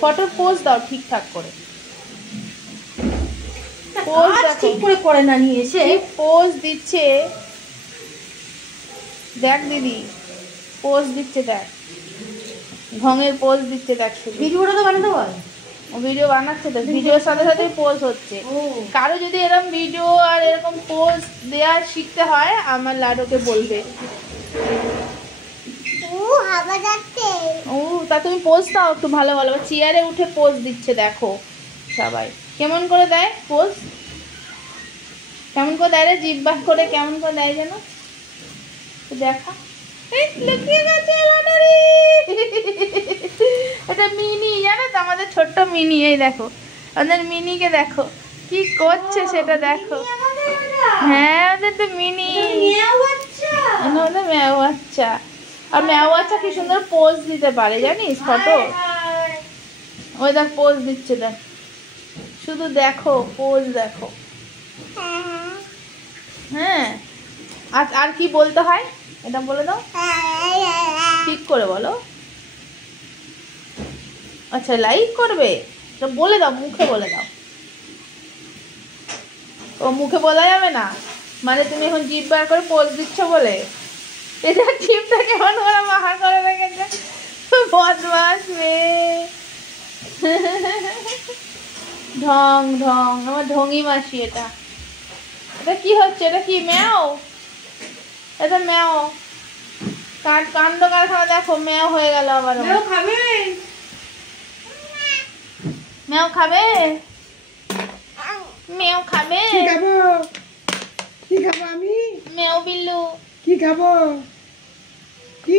ফটোর পোজ দাও ঠিকঠাক করে। পোজ ঠিক করে করে না নিয়ে এসে পোজ দিচ্ছে, দেখ দিদি পোজ দিচ্ছে, দেখ ঢঙের পোজ দিচ্ছে, দেখ শুধু। ভিডিওটা তো বানাতে বল। ও ভিডিও বানাচ্ছে তো, ভিডিওর সাথে সাথে পোজ হচ্ছে। কারো যদি এরকম ভিডিও আর এরকম পোজ দেওয়ার শিখতে হয় আমার লাডুকে বলবে। ও তা তুমি পোজ দাও একটু ভালো ভালো। চেয়ারে উঠে পোজ দিচ্ছে দেখো সবাই। কেমন করে দেয় পোজ, কেমন করে দেয় রে, জিভ বার করে কেমন করে দেয় যেন দেখা। লুকিয়ে গেছে এটা মিনি, জানো তো আমাদের ছোট্ট মিনি। এই দেখো আমাদের মিনিকে দেখো কি করছে সেটা দেখো। হ্যাঁ ওদের তো মিনি, ওদের ম্যাও বাচ্চা। আর ম্যাও বাচ্চা কি সুন্দর পোজ দিতে পারে জানিস ফটো। ওই দেখ পোজ দিচ্ছে, দেখ শুধু দেখো পোজ দেখো। হ্যাঁ আর কি বলতে হয় এটা বলে দাও ঠিক করে বলো। আচ্ছা লাইক করবে তো বলে দাও, মুখে বলে দাও। ও মুখে বলা যাবে না মানে তুমি এখন জিভ বার করে পোজ দিচ্ছ বলে। এটা জিভটা কেমন করে বাহার করে রেখেছে, বদমাস মেয়ে। ঢং ঢং, আমার ঢঙ্গি মাসি। এটা এটা কি হচ্ছে, এটা কি ম্যাও, এটা ম্যাও। কাণ্ড কারখানা দেখো, ম্যাও হয়ে গেল আবার। ম্যাও খাবে, ম্যাও খাবে, ম্যাও খাবে। কি খাবো, কি খাবো আমি, ম্যাও বিল্লু কি খাবো, কি